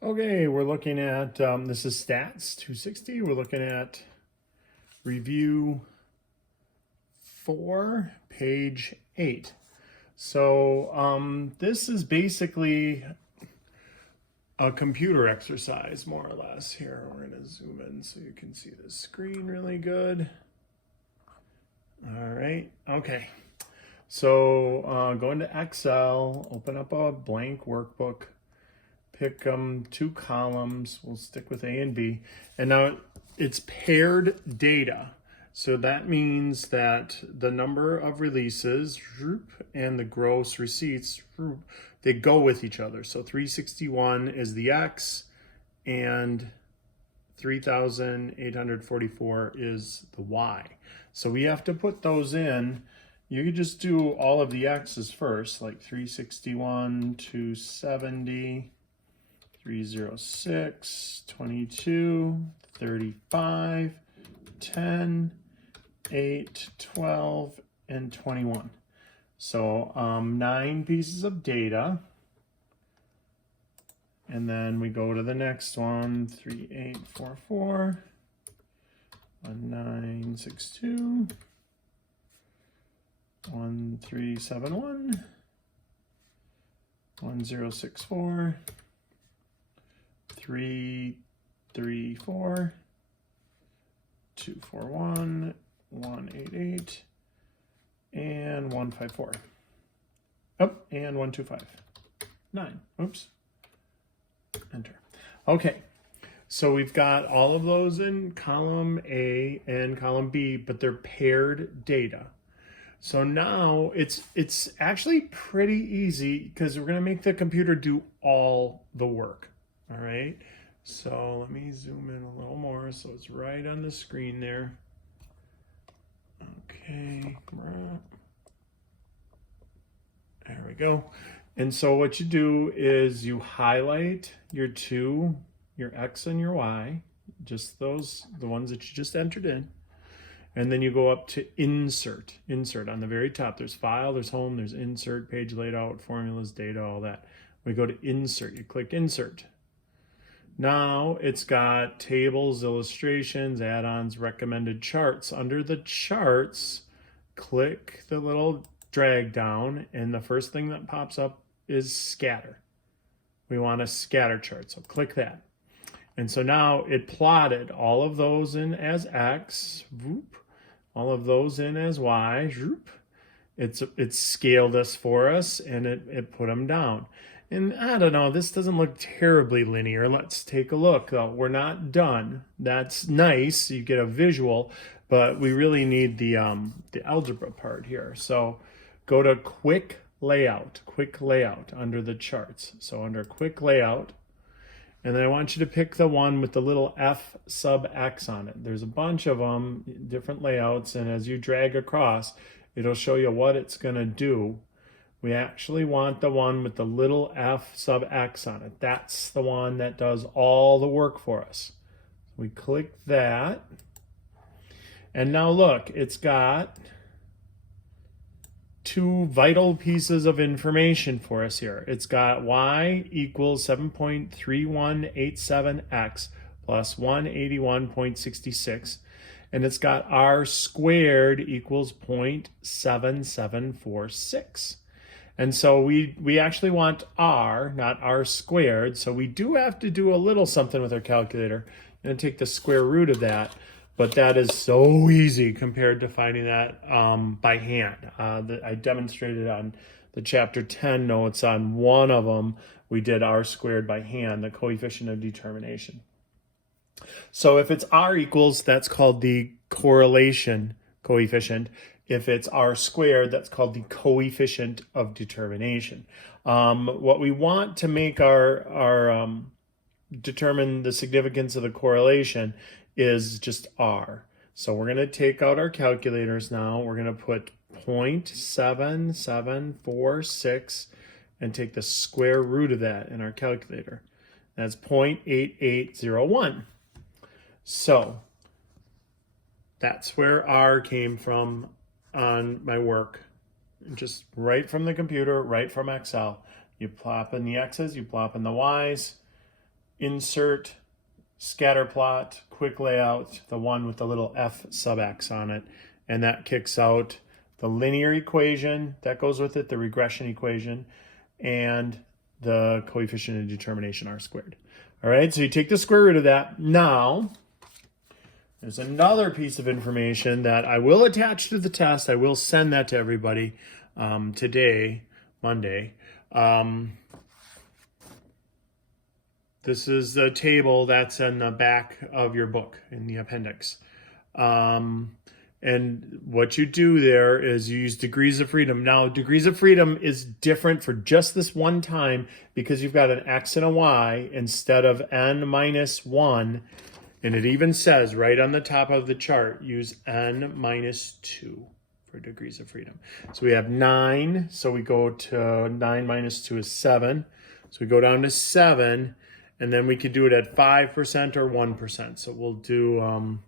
Okay, we're looking at, this is Stats260. We're looking at review 4, page 8. So this is basically a computer exercise, more or less. Here, we're going to zoom in so you can see the screen really good. All right, okay. So go into Excel, open up a blank workbook. Pick 2 columns. We'll stick with A and B. And now it's paired data. So that means that the number of releases and the gross receipts, they go with each other. So 361 is the X and 3,844 is the Y. So we have to put those in. You could just do all of the X's first, like 361, 270, 306, 22, 35, 10, 8, 12, and 21. So 9 pieces of data. And then we go to the next one, 3844, 1962, 1371, 1064, 334, 241, 188, and 154. Oh, and 125. 9. Oops. Enter. Okay. So we've got all of those in column A and column B, but they're paired data. So now it's actually pretty easy because we're going to make the computer do all the work. All right, so let me zoom in a little more so it's right on the screen there. Okay, there we go. And so what you do is you highlight your X and your Y, just those, the ones that you just entered in. And then you go up to insert on the very top. There's file, there's home, there's insert, page layout, formulas, data, all that. We go to insert, you click insert. Now it's got tables, illustrations, add-ons, recommended charts. Under the charts, click the little drag down, and the first thing that pops up is scatter. We want a scatter chart, so click that. And so now it plotted all of those in as X, whoop, all of those in as Y, whoop. It's scaled us for us, and it put them down. And I don't know, this doesn't look terribly linear. Let's take a look. We're not done. That's nice. You get a visual, but we really need the algebra part here. So go to quick layout under the charts. So under quick layout, and then I want you to pick the one with the little F sub X on it. There's a bunch of them, different layouts, and as you drag across, it'll show you what it's going to do. We actually want the one with the little F sub X on it. That's the one that does all the work for us. We click that. And now look, it's got 2 vital pieces of information for us here. It's got Y equals 7.3187x plus 181.66. And it's got R squared equals 0.7746. And so we actually want R, not R squared. So we do have to do a little something with our calculator and take the square root of that. But that is so easy compared to finding that by hand. I demonstrated on the chapter 10 notes on one of them. We did R squared by hand, the coefficient of determination. So if it's R equals, that's called the correlation coefficient. If it's R squared, that's called the coefficient of determination. What we want to make our determine the significance of the correlation is just R. So we're going to take out our calculators now. We're going to put 0.7746 and take the square root of that in our calculator. That's 0.8801. So that's where R came from on my work. Just right from the computer, right from Excel. You plop in the X's, you plop in the Y's, insert scatter plot, quick layout, the one with the little F sub X on it, and that kicks out the linear equation that goes with it, the regression equation, and the coefficient of determination R squared. All right, so you take the square root of that. Now, there's another piece of information that I will attach to the test. I will send that to everybody today, Monday. This is the table that's in the back of your book, in the appendix. And what you do there is you use degrees of freedom. Now, degrees of freedom is different for just this one time because you've got an x and a y instead of n minus 1. And it even says right on the top of the chart, use n minus 2 for degrees of freedom. So we have 9. So we go to 9 minus 2 is 7. So we go down to 7. And then we could do it at 5% or 1%. So we'll do...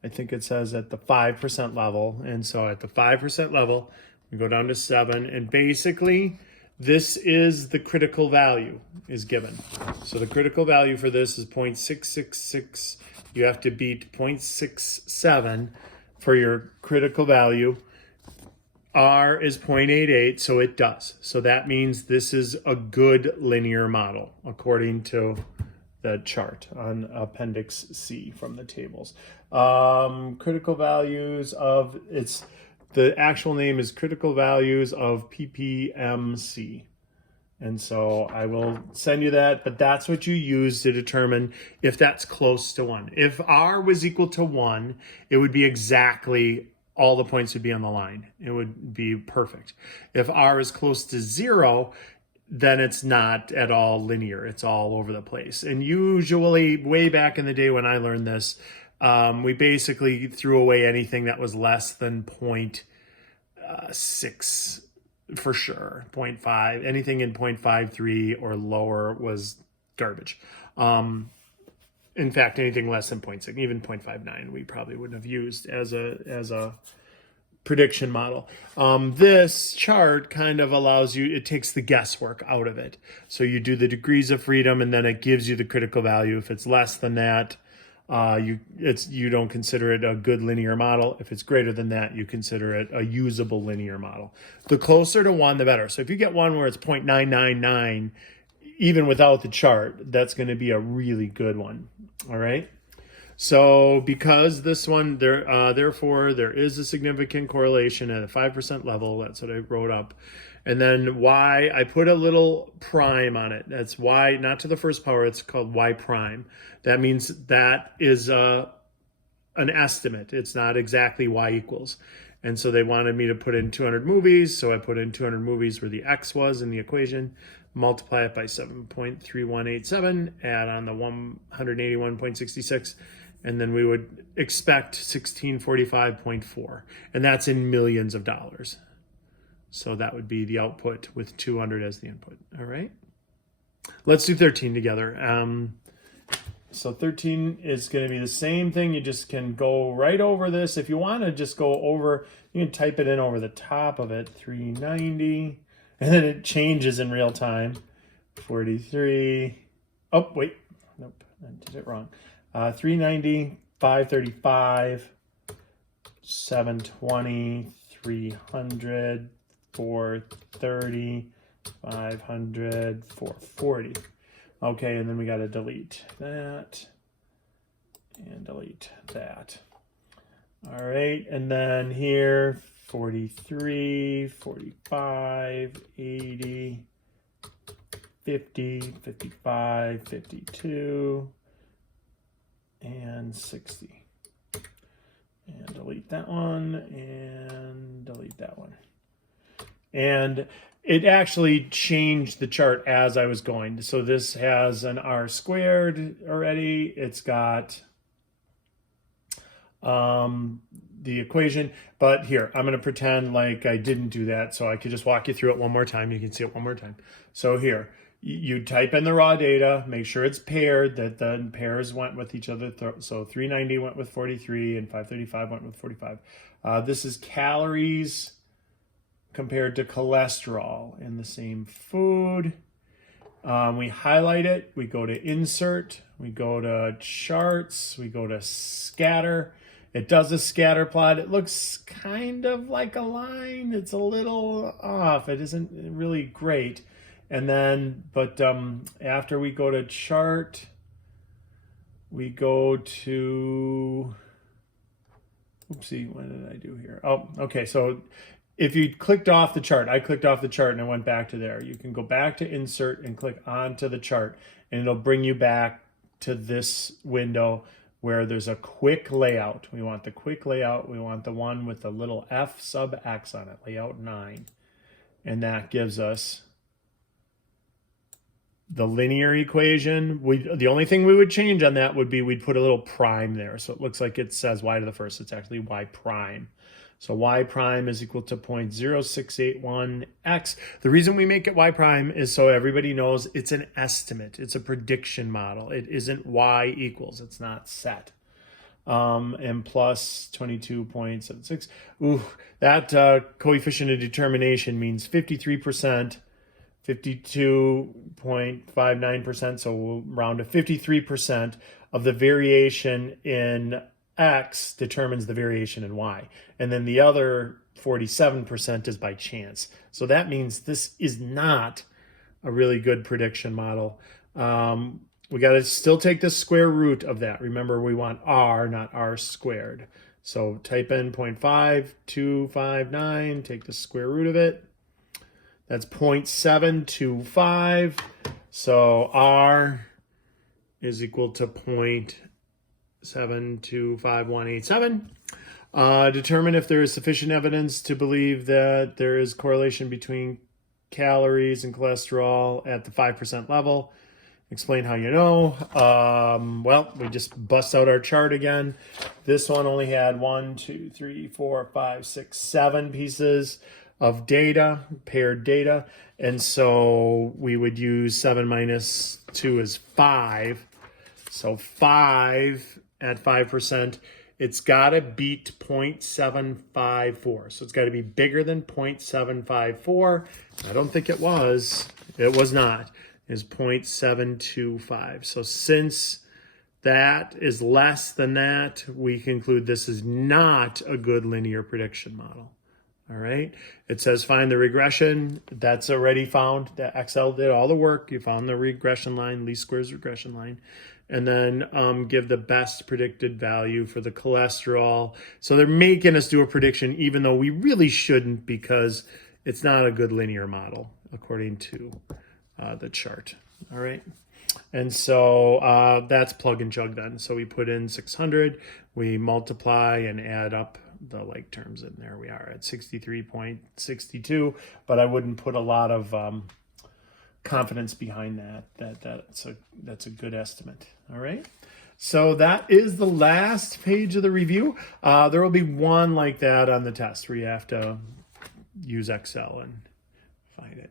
I think it says at the 5% level. And so at the 5% level, we go down to 7. And basically, this is the critical value is given. So the critical value for this is 0.666. You have to beat 0.67 for your critical value. R is 0.88, so it does. So that means this is a good linear model, according to the chart on Appendix C from the tables. Critical values of, the actual name is critical values of PPMC. And so I will send you that, but that's what you use to determine if that's close to 1. If R was equal to 1, it would be exactly, all the points would be on the line. It would be perfect. If R is close to 0, then it's not at all linear. It's all over the place. And usually, way back in the day when I learned this, we basically threw away anything that was less than 0.6 for sure. 0.5, anything in 0.53 or lower was garbage. In fact, anything less than 0.6, even 0.59, we probably wouldn't have used as a prediction model. This chart kind of allows you, it takes the guesswork out of it. So you do the degrees of freedom and then it gives you the critical value. If it's less than that, you don't consider it a good linear model. If it's greater than that, you consider it a usable linear model. The closer to 1, the better. So if you get one where it's 0.999, even without the chart, that's going to be a really good one. All right. So because this one, therefore, there is a significant correlation at a 5% level. That's what I wrote up. And then y, I put a little prime on it. That's y, not to the first power. It's called y prime. That means that is an estimate. It's not exactly y equals. And so they wanted me to put in 200 movies. So I put in 200 movies where the x was in the equation, multiply it by 7.3187, add on the 181.66, and then we would expect 1645.4. And that's in millions of dollars. So that would be the output with 200 as the input. All right. Let's do 13 together. So 13 is going to be the same thing. You just can go right over this. If you want to just go over, you can type it in over the top of it, 390. And then it changes in real time. 43. Oh, wait. Nope. I did it wrong. 390, 535, 720, 300, 430, 500, 440. Okay, and then we got to delete that and delete that. All right, and then here, 43, 45, 80, 50, 55, 52, and 60. And delete that one and delete that one. And it actually changed the chart as I was going. So this has an R squared already. It's got the equation, but here, I'm going to pretend like I didn't do that so I could just walk you through it one more time. You can see it one more time. So here, you type in the raw data, make sure it's paired, that the pairs went with each other. So 390 went with 43 and 535 went with 45. This is calories compared to cholesterol in the same food. We highlight it, we go to insert, we go to charts, we go to scatter. It does a scatter plot. It looks kind of like a line. It's a little off. It isn't really great. And then, but after we go to chart, we go to, oopsie, what did I do here? Oh, okay, so if you clicked off the chart, I clicked off the chart and I went back to there. You can go back to insert and click onto the chart and it'll bring you back to this window where there's a quick layout. We want the quick layout. We want the one with the little F sub X on it, layout 9. And that gives us the linear equation. The only thing we would change on that would be we'd put a little prime there. So it looks like it says y to the first. It's actually y prime. So y prime is equal to 0.0681x. The reason we make it y prime is so everybody knows it's an estimate. It's a prediction model. It isn't y equals. It's not set. And plus 22.76. Ooh, that coefficient of determination means 53%, 52.59%. So we'll round to 53% of the variation in X determines the variation in Y. And then the other 47% is by chance. So that means this is not a really good prediction model. We got to still take the square root of that. Remember, we want R, not R squared. So type in 0.5259, take the square root of it. That's 0.725. So R is equal to 0.725187. Determine if there is sufficient evidence to believe that there is correlation between calories and cholesterol at the 5% level. Explain how you know. Well, we just bust out our chart again. This one only had 1, 2, 3, 4, 5, 6, 7 pieces of data, paired data. And so we would use 7 minus 2 is 5. So 5 at 5%, it's got to beat 0.754. So it's got to be bigger than 0.754. I don't think it was. It was not. Is 0.725. So since that is less than that, we conclude this is not a good linear prediction model. All right. It says find the regression. That's already found. That Excel did all the work. You found the regression line, least squares regression line. And then give the best predicted value for the cholesterol. So they're making us do a prediction, even though we really shouldn't, because it's not a good linear model, according to the chart. All right. And so that's plug and chug then. So we put in 600, we multiply and add up the like terms, and there we are at 63.62. But I wouldn't put a lot of confidence behind that. That's a good estimate. All right. So that is the last page of the review. There will be one like that on the test where you have to use Excel and find it.